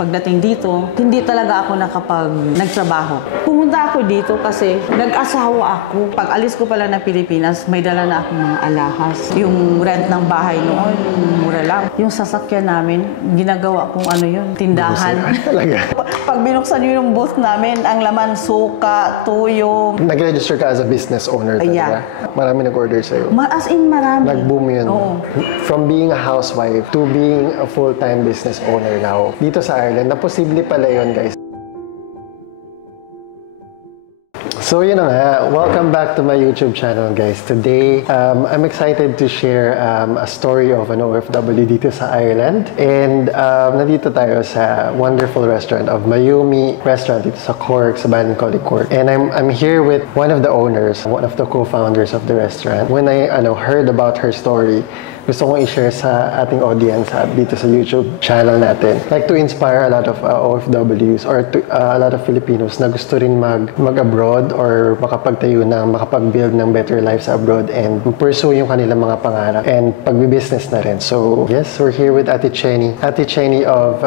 pagdating dito, hindi talaga ako nagtrabaho. Pumunta ako dito kasi nag-asawa ako. Pag alis ko pala ng Pilipinas, may dala na akong mga alahas. Yung rent ng bahay noon, mura lang. Yung sasakyan namin, ginagawa kong tindahan. Pag binuksan nyo yung booth namin, ang laman, suka, tuyo. Nag-register ka as a business owner talaga? Yeah. Marami nag-order sa'yo? As in, marami. Nag-boom yun. Oo. From being a housewife to being a full-time business owner now, dito sa Ireland, na posible pala yun, guys. So yun na nga, welcome back to my YouTube channel, guys. Today, I'm excited to share a story of an OFW dito sa Ireland. And nandito tayo sa wonderful restaurant of Mayumi Restaurant dito sa Cork, sa Ballincollig, Cork. And I'm here with one of the owners, one of the co-founders of the restaurant. When I heard about her story, gusto kong i-share sa ating audience dito sa YouTube channel natin. Like to inspire a lot of OFWs or a lot of Filipinos na gusto rin mag-abroad or makapagtayo makapag-build ng better life sa abroad and pursue yung kanilang mga pangarap and pagbi-business na rin. So yes, we're here with Ate Chenny. Ate Chenny of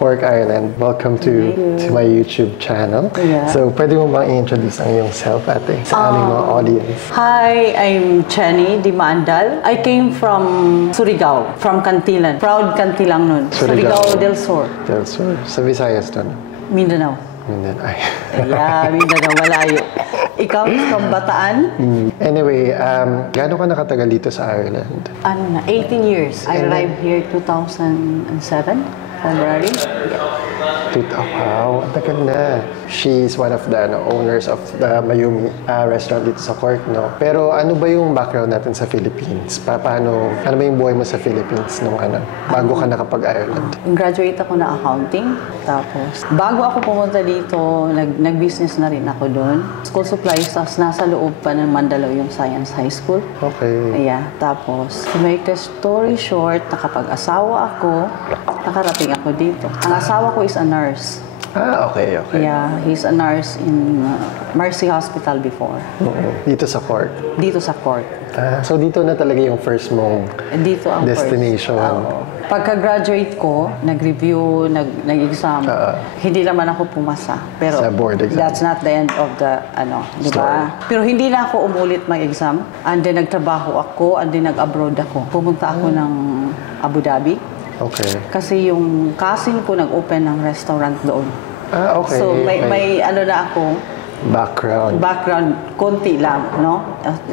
Cork, Ireland. Welcome to my YouTube channel. Yeah. So pwede mo bang i-introduce ang iyong self, Ate, sa aming mga audience? Hi, I'm Chenny Dimandal. I came from Surigao, from Cantilan. Proud Cantilang nun. Surigao del Sur. Del Sur. Sa Visayas doon? Mindanao. Mindanao. Ay. Yeah, Mindanao, malayo. Ikaw, from Bataan? Anyway, gaano ka nakatagal dito sa Ireland? 18 years. I arrived here 2007, February. Wow, tagal na. She's one of the owners of the Mayumi restaurant dito sa Cork, no? Pero ano ba yung background natin sa Philippines? Ano ba yung buhay mo sa Philippines nung bago ka nakapag-Ireland? Graduate ako na accounting. Tapos, bago ako pumunta dito, nag-business na rin ako doon. School supplies, tapos nasa loob pa ng Mandaluyong Science High School. Okay. Yeah, tapos, to make the story short, nakapag-asawa ako, nakarating ako dito. Ang asawa ko is a nurse. Okay. Yeah, he's a nurse in Mercy Hospital before. Dito sa Cork? Dito sa Cork. So dito na talaga yung first mong dito ang destination? Pagka-graduate ko, nag-review, nag-exam, hindi naman ako pumasa. Pero sa board exam. That's not the end of the, di ba? Pero hindi na ako umulit mag-exam. And then nagtrabaho ako, and then nag-abroad ako. Pumunta ako ng Abu Dhabi. Okay. Kasi yung cousin ko nag-open ng restaurant doon. Okay. So may na ako. Background, konti lang, no?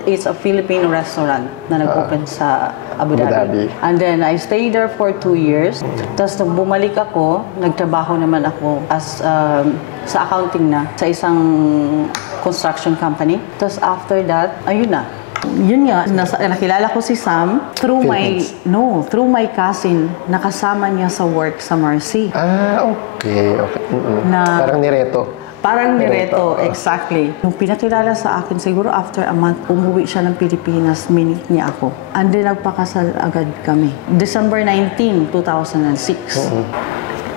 It's a Filipino restaurant na nag-open sa Abu Dhabi. And then I stayed there for 2 years. Tapos nung bumalik ako, nagtrabaho naman ako as sa accounting na sa isang construction company. Tapos after that, ayun na. Yun nga, nakilala ko si Sam through my cousin. Nakasama niya sa work sa Mercy. Okay. Parang nireto. Exactly. Nung pinakilala sa akin, siguro after a month, umuwi siya ng Pilipinas, minute niya ako. And then nagpakasal agad kami. December 19, 2006.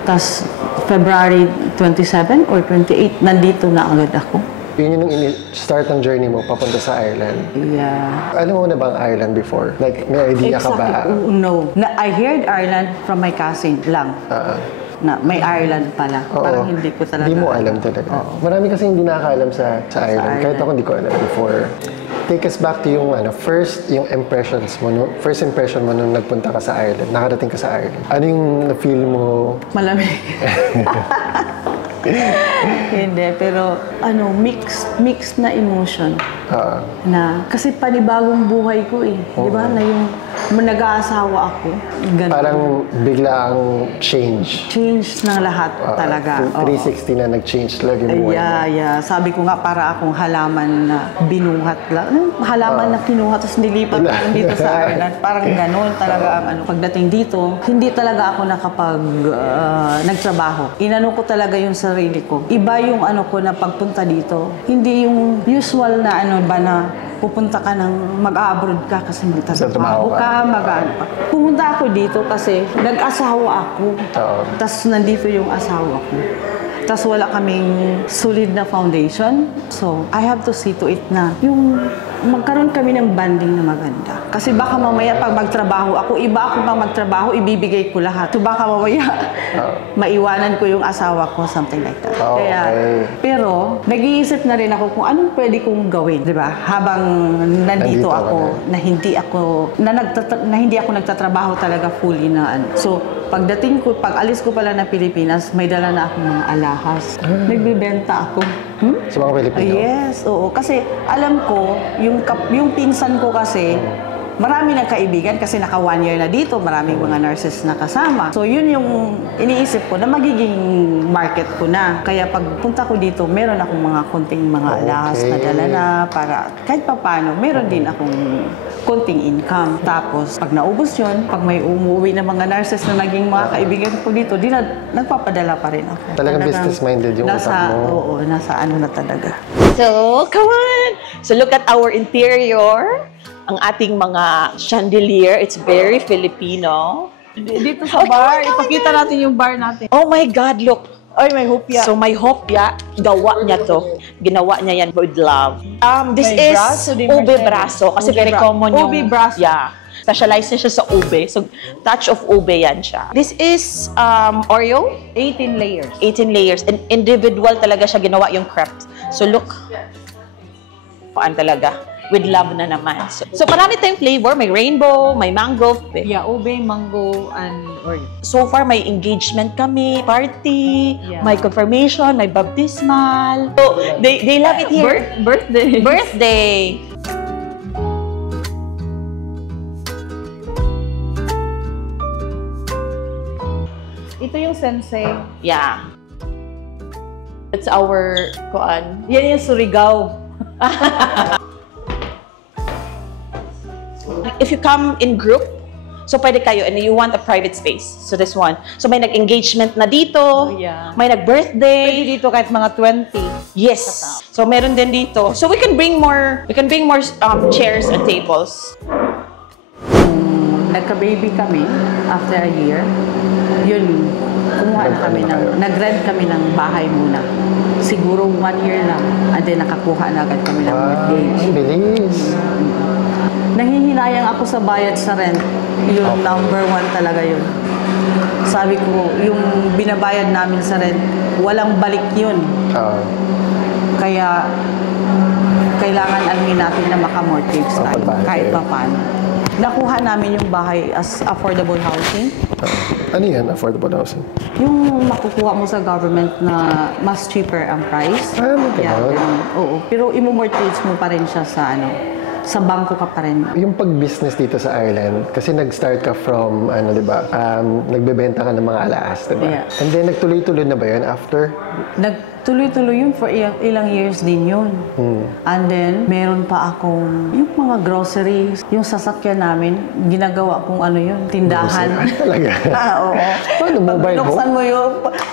Tapos February 27 or 28, nandito na agad ako. Yun yung start ng journey mo papunta sa Ireland? Yeah. Alam mo na ba ang Ireland before? Like, may idea ka ba? No. I heard Ireland from my cousin lang. Na may Ireland pala. Parang hindi ko talaga. Hindi mo alam talaga. Marami kasi hindi nakakaalam sa Ireland. Kahit ako hindi ko alam before. Take us back to yung first impression mo nung nagpunta ka sa Ireland. Nakarating ka sa Ireland. Ano yung na-feel mo? Malamig. Hindi, pero mixed na emotion. Kasi panibagong buhay ko eh. Di ba? Na yung nag-aasawa ako. Ganun. Parang bigla ang change. Change ng lahat talaga. 360 na nag-change talaga yung buhay. Yeah. Sabi ko nga para akong halaman na binuhat lang. Halaman na kinuha tapos nilipat ko dito sa Ireland. Parang ganun talaga ang pagdating dito. Hindi talaga ako nagtrabaho. Inano ko talaga yung sarili ko. Iba yung ko na pagpunta dito. Hindi yung usual na na pupunta ka ng mag-abroad ka kasi magtatrabaho ka, Pumunta ako dito kasi nag-asawa ako. Tapos nandito yung asawa ko. Tapos wala kaming solid na foundation. So, I have to see to it na yung magkaroon kami ng bonding na maganda. Kasi baka mamaya pag magtrabaho ako, iba ako pag magtrabaho, ibibigay ko lahat. So baka mamaya maiwanan ko yung asawa ko, something like that. Kaya, pero nag-iisip na rin ako kung anong pwede kong gawin, di ba? Habang nandito ako, na hindi ako nagtatrabaho talaga fully na ano. So, pagdating ko, pag alis ko pala na Pilipinas, may dala na akong mga alahas. Nagbibenta ako. Sa mga Pilipino? Yes, oo. Kasi alam ko, yung pinsan ko kasi, marami ng kaibigan kasi naka 1 year na dito, maraming mga nurses na kasama. So yun yung iniisip ko na magiging market ko na. Kaya pag punta ko dito, meron akong mga konting mga alahas na dala na para kahit papano, meron din akong konting income. Tapos pag naubos yun, pag may umuwi na mga nurses na naging mga kaibigan ko dito, nagpapadala pa rin ako. Talagang business-minded yung utak mo. Oo, nasa ano na talaga. So, come on! So look at our interior. Ang ating mga chandelier, it's very Filipino. Dito sa bar, ipakita natin yung bar natin. Oh my God, look! Ay, may hopya. So, may hopya, gawa niya to. Ginawa niya yan with love. This May is braso din ba ube siya? braso. Kasi Ube very common yung... Ube braso. Yeah. Specialized na siya sa ube. So, touch of ube yan siya. This is Oreo. 18 layers. 18 layers. And individual talaga siya ginawa yung crepe. So, look. Paan talaga. With love na naman. So marami tayong flavor. May rainbow, may mango. Yeah, ube, mango, and Oreo. So far, may engagement kami, party, may confirmation, may baptismal. So, they love it here. Birthday. Birthday. Ito yung sensei. Yeah. It's our, kuan. Yan yung Surigao. If you come in group, so pwede kayo and you want a private space. So this one. So may nag-engagement na dito. May nag-birthday. Pwede dito kahit mga 20. Yes. So meron din dito. So we can bring more chairs and tables. Nagka-baby kami after a year. Yun, kumuha na kami nag-rent kami ng bahay muna. Siguro 1 year lang. And then nakakuha na agad kami ng mortgage. Ang bilis. Nanghihinayang ako sa bayad sa rent. Yung number 1 talaga yun. Sabi ko, yung binabayad namin sa rent, walang balik yun. Kaya, kailangan alamin natin na makamortgage tayo kahit pa paano. Nakuha namin yung bahay as affordable housing. Ano yan, affordable housing? Yung makukuha mo sa government na mas cheaper ang price. Oo. Pero imomortgage mo pa rin siya sa sa bangko ka pa rin. Yung pag-business dito sa Ireland, kasi nag-start ka from, di ba, nagbebenta ka ng mga alaas, di ba? Yeah. And then, nagtuloy-tuloy na ba yun after? Nagtuloy-tuloy yun for ilang years din yun. And then, meron pa akong, yung mga groceries, yung sasakyan namin, ginagawa kong tindahan. Talaga? Oo. Paano, mobile home?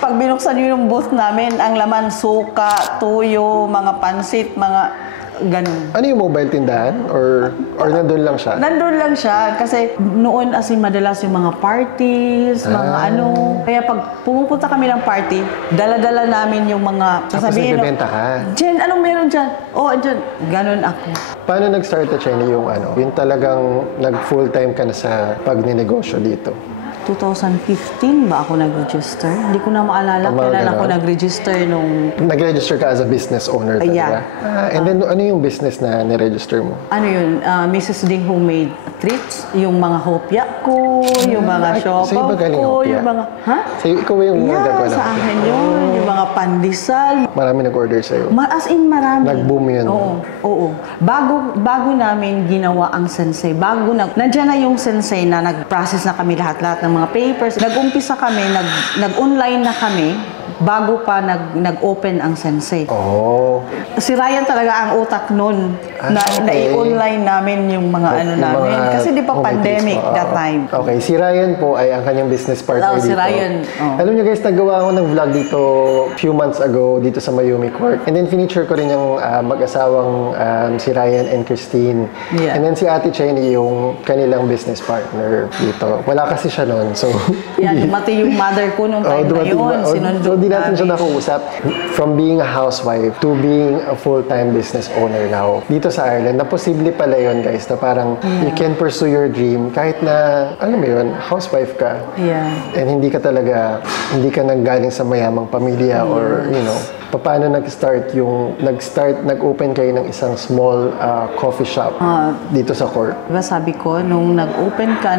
Pag binuksan mo yung booth namin, ang laman, suka, tuyo, mga pansit, mga ganun. Ano yung mobile tindahan? Or nandun lang siya? Nandun lang siya. Kasi noon madalas yung mga parties, mga Kaya pag pumupunta kami ng party, dala-dala namin yung mga... Tapos nagbibenta ka? Jen, anong meron dyan? Oh, dyan. Ganun ako. Paano nag-start na Chenny yung yung talagang nag-full-time ka na sa pagninegosyo dito? 2015 ba ako nag-register? Hindi ko na maalala kailan ako nag-register nung... Nag-register ka as a business owner talaga? And then, ano yung business na ni-register mo? Ano yun? Mrs. Ding Homemade Treats. Yung mga hopya ko, yung mga siopaw ko, yung mga... Ha? Sa'yo, ikaw yung gagawa sa akin yun. Yung mga pandesal. Marami nag-order sa'yo? As in, marami. Nag-boom yun? Oo. Bago namin ginawa ang sensei, nandiyan na yung sensei na nag-process na kami lahat-lahat ng mga papers. Nag-umpisa kami, nag-online na kami bago pa nag-open ang sensei. Si Ryan talaga ang utak nun na i-online namin yung mga namin. Kasi di pa pandemic that time. Okay, si Ryan po ay ang kanyang business partner dito. Si Ryan. Alam niyo guys, nagawa ako ng vlog dito few months ago dito sa Mayumi Court. And then feature ko rin yung mag-asawang si Ryan and Christine. And then si Ate Chenny yung kanilang business partner dito. Wala kasi siya noon. So, Mati yung mother ko nung time na yun. Sinundo hindi natin siya nakausap. From being a housewife to being a full-time business owner now, dito sa Ireland, na posible pala yun, guys, na parang you can pursue your dream kahit na, alam mo yun, housewife ka. Yeah. And hindi ka nanggaling sa mayamang pamilya or, you know, paano nag-open kayo ng isang small coffee shop dito sa Cork? Diba sabi ko, nung nag-open ka,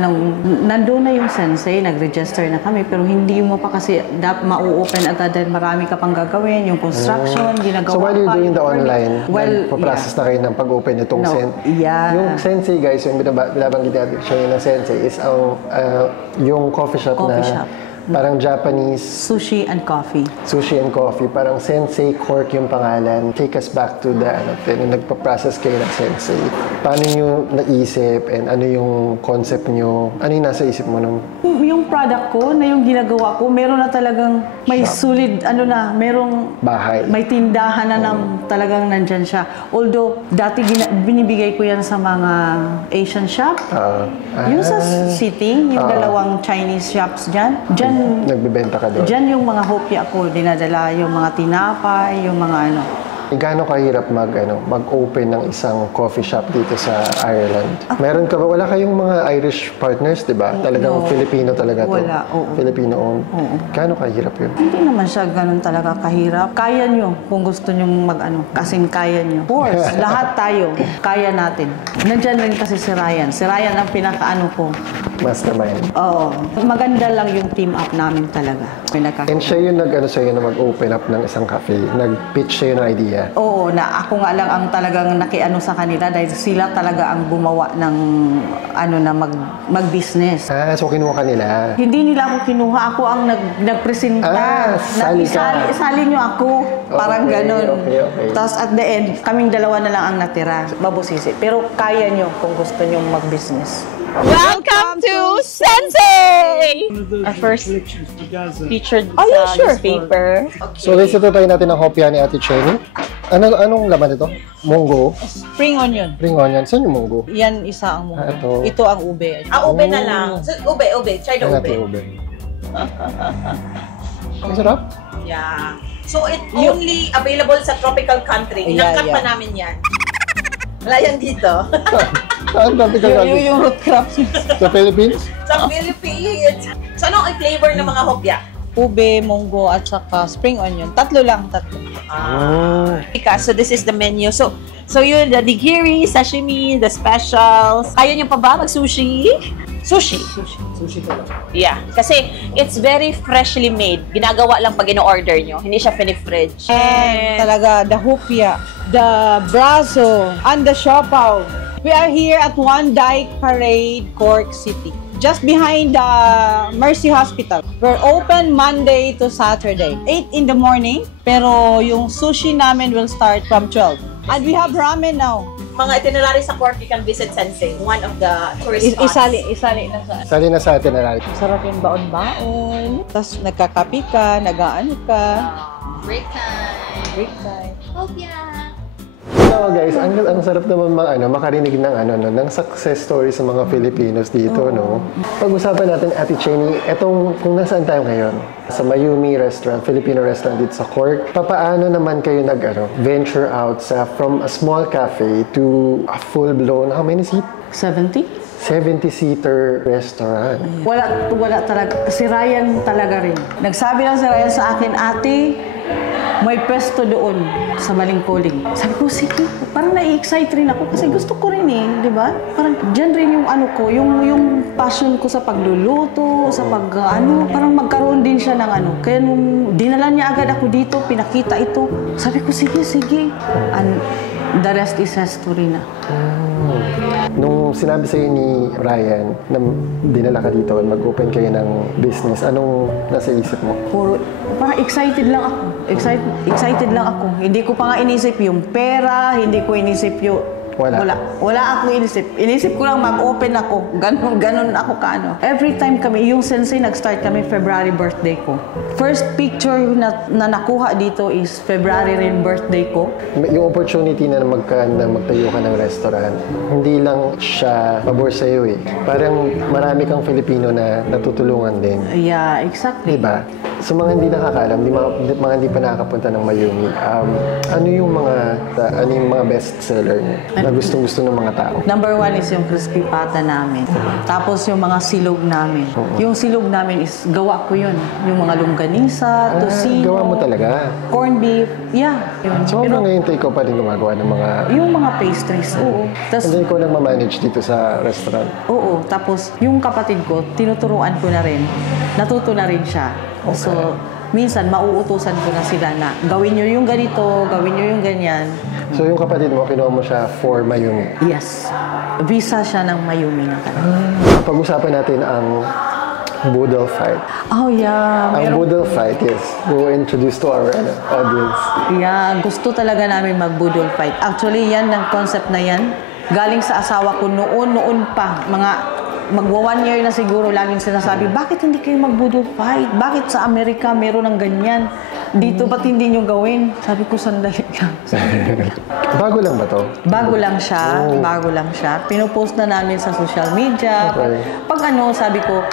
nandun na yung sensei, nag-register na kami, pero hindi mo pa kasi ma-open agad dahil marami ka pang gagawin, yung construction, ginagawa pa. So while you're doing the online, nagpa-process na kayo ng pag-open itong yung sensei, guys, yung binabanggit natin siya ng sensei is yung coffee shop. Parang Japanese sushi and coffee. Sushi and coffee. Parang Sensei Cork yung pangalan. Take us back to the nung nagpa-process kayo ng Sensei. Paano nyo naisip and ano yung concept nyo? Ano yung nasa isip mo nung? Yung product ko na yung ginagawa ko, meron na talagang may solid, merong bahay. May tindahan na talagang nandyan siya. Although, dati binibigay ko yan sa mga Asian shop. Yung sa city, yung dalawang Chinese shops dyan. Nagbebenta ka doon? Dyan yung mga hopya ko, dinadala yung mga tinapay, yung mga ano. Gaano kahirap mag-open ng isang coffee shop dito sa Ireland? Meron ka ba? Wala kayong mga Irish partners, di ba? Talagang Filipino talaga to. Wala, oo. Filipino-owned. Gaano kahirap yun? Hindi naman siya ganun talaga kahirap. Kaya nyo kung gusto nyo kasing kaya nyo. Of course, lahat tayo, kaya natin. Nandyan rin kasi si Ryan. Si Ryan ang pinakaano ko. Mastermind. Oo. Maganda lang yung team up namin talaga. And siya yung sa'yo na mag-open up ng isang cafe. Nag-pitch sa'yo ng idea. Oo, na ako nga lang ang talagang nakiano sa kanila dahil sila talaga ang gumawa ng mag-business. So kinuha ka nila? Hindi nila ako kinuha. Ako ang nagpresenta. Isali nyo ako. Parang ganun. Okay. Tapos at the end, kaming dalawa na lang ang natira. Babusisi. Pero kaya nyo kung gusto nyo mag-business. Welcome to Sensei! Our first featured sa newspaper. So guys, ito tayo natin ang hopya ni Ate Chenny. Anong laman ito? Munggo? Spring onion. Spring onion. Saan yung munggo? Yan isa ang munggo. Ito ang ube. Ube na lang. Ube. Try the ube. Ang sarap? Yeah. So it only available sa tropical country. Inangkat pa namin yan. Wala yan dito. Saan tropical country? Yung root crops. Sa Philippines? Sa Philippines. So anong flavor ng mga hopya? Ube, munggo, at saka spring onion. Tatlo. So this is the menu. So yun, the nigiri, sashimi, the specials. Kaya niyo pa ba mag-sushi? Sushi ko lang. Yeah. Kasi it's very freshly made. Ginagawa lang pag ino-order nyo. Hindi siya fini-fridge. And talaga, the hopya, the brazo, and the siopaw. We are here at One Dyke Parade, Cork City. Just behind the Mercy Hospital. We're open Monday to Saturday, 8 in the morning. Pero yung sushi namin will start from 12. And we have ramen now. Mga itinerary sa Cork, you can visit Sensei, one of the tourist spots. Isali na sa... Sali na sa atin na Sarap yung baon-baon. Tapos nagkakapi ka, nag-aano ka. Break time. Hopya! So guys, ang sarap naman makarinig ng success story sa mga Filipinos dito, no? Pag-usapan natin, Ate Chenny, kung nasaan tayo ngayon, sa Mayumi Restaurant, Filipino restaurant dito sa Cork, paano naman kayo venture out from a small cafe to a full-blown, how many seat? 70? 70-seater restaurant. Wala talaga. Si Ryan talaga rin. Nagsabi lang si Ryan sa akin, Ate, may pwesto doon sa Malingkoling. Sabi ko, sige, parang nai-excite rin ako kasi gusto ko rin di ba? Parang dyan rin yung yung passion ko sa pagluluto, sa parang magkaroon din siya ng Kaya nung dinala niya agad ako dito, pinakita ito, sabi ko, sige. And the rest is history na. Nung sinabi sa'yo ni Ryan na dinala ka dito, mag-open kayo ng business, anong nasa isip mo? Parang excited lang ako. Excited lang ako. Hindi ko pa nga inisip yung pera, hindi ko inisip yung... Wala akong inisip. Inisip ko lang mag-open ako. Ganon ako kaano. Every time kami, yung Sensei, nag-start kami February birthday ko. First picture na nakuha dito is February rin birthday ko. Yung opportunity na magtayo ka ng restaurant, hindi lang siya pabor sa'yo Parang marami kang Filipino na natutulungan din. Yeah, exactly. Diba? Sa mga hindi nakakaalam, mga hindi pa nakakapunta ng Mayumi, ano yung mga best seller niyo na gustong-gusto ng mga tao? Number 1 is yung crispy pata namin. Tapos yung mga silog namin. Yung silog namin is gawa ko yun. Yung mga longganisa, tocino. Gawa mo talaga? Corned beef. Yeah. Yun. So, ngayon ikaw pa rin gumagawa ng mga... Yung mga pastries, oo. And then ikaw lang ma-manage dito sa restaurant? Oo. Tapos yung kapatid ko, tinuturuan ko na rin. Natuto na rin siya. Okay. So, minsan, mauutusan ko na sila na gawin nyo yung ganito, gawin nyo yung ganyan. So, yung kapatid mo, kinuha mo siya for Mayumi? Yes. Visa siya ng Mayumi na kanya. Pag-usapan natin ang Boodle fight. Oh, yeah. Ang Boodle fight, yes. Go introduce to our audience. Yeah, gusto talaga namin mag-Boodle fight. Actually, yan, ang concept na yan, galing sa asawa ko noon pa, magwa 1 year na siguro, laging sinasabi, bakit hindi kayo mag-Boodle fight? Bakit sa Amerika meron ng ganyan? Dito, ba't hindi nyo gawin? Sabi ko, sandali lang. Bago lang ba to? Bago lang siya. Bago lang siya. Pinopost na namin sa social media. Okay. Pag sabi ko,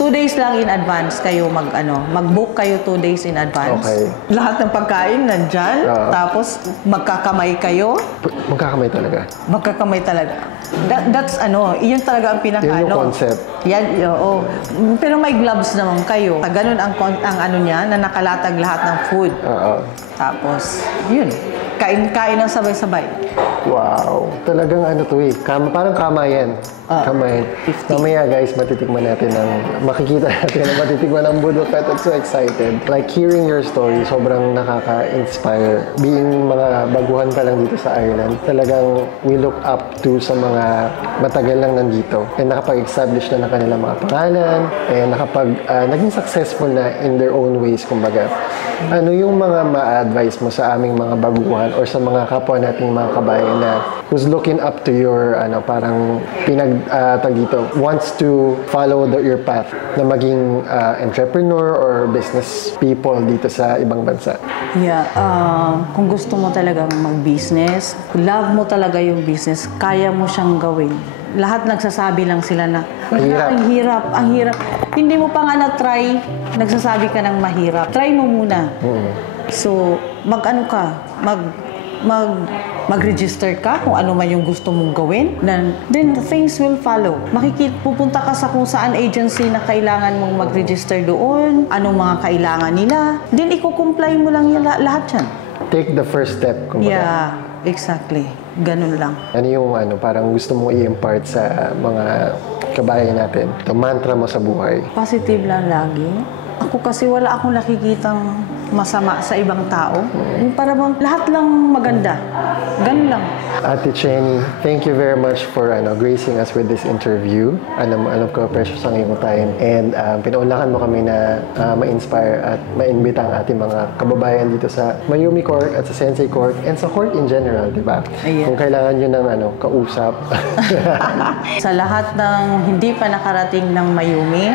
2 days lang in advance kayo mag-book kayo 2 days in advance. Okay. Lahat ng pagkain nandyan. Tapos magkakamay kayo. Magkakamay talaga? Magkakamay talaga. That's yun talaga ang pinaka Yun yung concept. Yan, oo. Pero may gloves naman kayo. Ganun ang niya, na nakalatag lahat ng food. Tapos, yun. Kain ng sabay-sabay. Wow. Talagang to eh. Parang kamayan. Kamayan. 50. Mamaya guys, matitikman natin makikita natin na matitikman ang Boodle fight. I'm so excited. Like hearing your story, sobrang nakaka-inspire. Being mga baguhan pa lang dito sa Ireland, talagang we look up to sa mga matagal lang nandito. And nakapag-establish na ng kanilang mga pangalan. And naging successful na in their own ways, kumbaga. Ano yung mga ma-advise mo sa aming mga baguhan or sa mga kapwa nating mga kabayan na who's looking up to your, parang wants to follow your path na maging entrepreneur or business people dito sa ibang bansa? Yeah, kung gusto mo talagang mag-business, love mo talaga yung business, kaya mo siyang gawin. Lahat nagsasabi lang sila na, ang hirap. Hindi mo pa nga na-try, nagsasabi ka ng mahirap. Try mo muna. So, mag-register ka kung ano man yung gusto mong gawin. Then things will follow. Pupunta ka sa kung saan agency na kailangan mong mag-register doon, anong mga kailangan nila. Then i-comply mo lang yan, lahat yan. Take the first step, kumbaga. Yeah, exactly. Ganun lang. Ano yung parang gusto mong i-impart sa mga kabayan natin? The mantra mo sa buhay. Positive lang lagi. Ako kasi wala akong nakikitang masama sa ibang tao. Para bang lahat lang maganda. Ganun lang. Ate Chenny, thank you very much for gracing us with this interview. Alam ko, precious ang iyong time. And pinaunlakan mo kami na ma-inspire at ma-invita ang ating mga kababayan dito sa Mayumi Court at sa Sensei Court and sa court in general, di ba? Ayan. Kung kailangan nyo ng kausap. Sa lahat ng hindi pa nakarating ng Mayumi,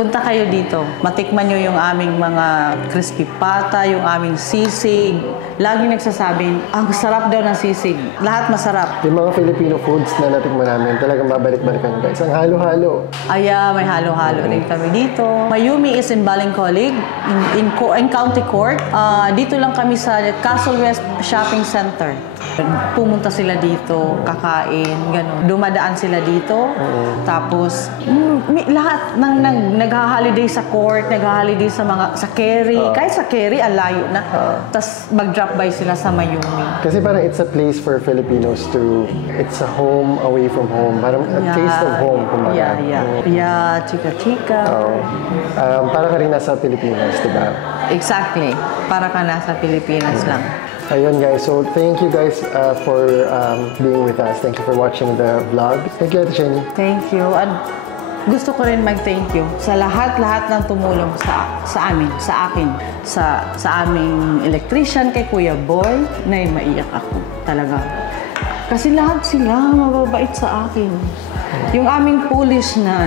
punta kayo dito. Matikman nyo yung aming mga crispy pata, yung aming sisig. Laging nagsasabi, ang sarap daw ng sisig. Lahat masarap. Yung mga Filipino foods na natikman namin, talagang babalik-balikan guys. Ang halo-halo. May halo-halo rin kami dito. Mayumi is in Ballincollig, in County Court. Dito lang kami sa Castle West Shopping Center. Pumunta sila dito, kakain, gano'n. Dumadaan sila dito. Tapos, lahat nag-holiday sa court, nag-holiday sa Kerry. Kahit sa Kerry, ang layo na. Tapos, mag-drop by sila sa Mayumi. Kasi parang it's a place for Filipinos it's a home away from home. Parang a taste of home, kumbaga. Yeah, chika-chika. Para ka rin nasa Pilipinas, di ba? Exactly. Para ka nasa Pilipinas lang. Ayun guys, so thank you guys for being with us. Thank you for watching the vlog. Thank you, Ate Chenny. Thank you. At gusto ko rin mag-thank you sa lahat ng tumulong sa akin, sa aming electrician, kay Kuya Boy, na maiyak ako talaga. Kasi lahat sila mababait sa akin. Yung aming police na,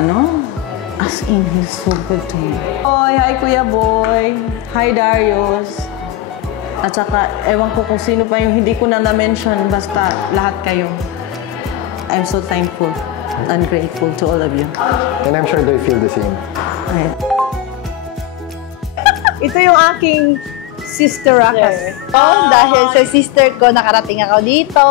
as in, he's so good to me. Hi Kuya Boy. Hi Darius. At saka, ewan ko kung sino pa yung hindi ko na-mention, basta lahat kayo. I'm so thankful and grateful to all of you. And I'm sure they feel the same. Okay. Ito yung aking sister Rakas. Dahil sa sister ko, nakarating ako dito.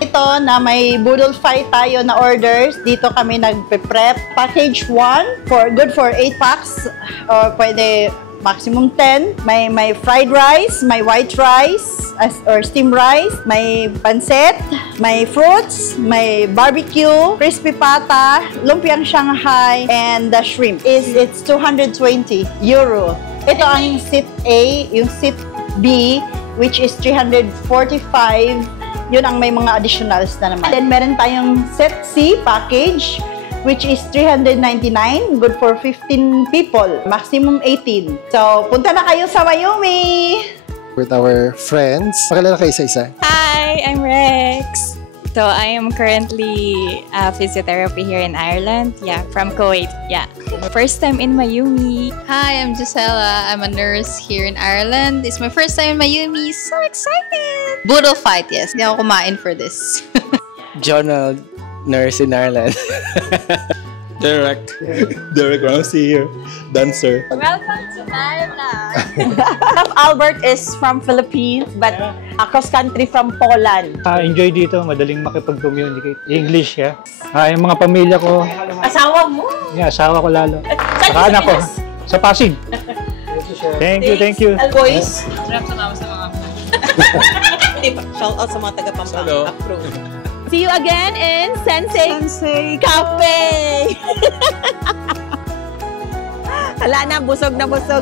Ito na may budol fight tayo na orders. Dito kami nagpe-prep. Package 1, good for 8 packs. Or pwede maximum 10. May fried rice, may white rice, or steamed rice, may pancit, may fruits, may barbecue, crispy pata, lumpiang Shanghai, and the shrimp. It's 220 euro. Ito ang seat A, yung seat B, which is 345. Yun ang may mga additionals na naman. Then meron tayong set C package, which is 399, good for 15 people, maximum 18. So, punta na kayo sa Mayumi! With our friends. Pakilala kayo isa-isa. Hi, I'm Rex. So I am currently a physiotherapy here in Ireland. Yeah, from Kuwait. Yeah. First time in Mayumi. Hi, I'm Gisela. I'm a nurse here in Ireland. It's my first time in Mayumi. So excited! Budol fight, yes. Hindi ako kumain for this. Jonald, nurse in Ireland. Derek Ramsey here, dancer. Welcome to Ireland. Albert is from Philippines, but across country from Poland. Enjoy dito, madaling makipag-communicate. English, yeah. Yung mga pamilya ko. Asawa mo? Yeah, asawa ko lalo. Saka anak ko. Sa Pasig. Thank you. Boys. Sarap sa mama sa mga Shout out sa mga taga-Pampanga. See you again in Sensei Cafe! Hala na, busog na busog.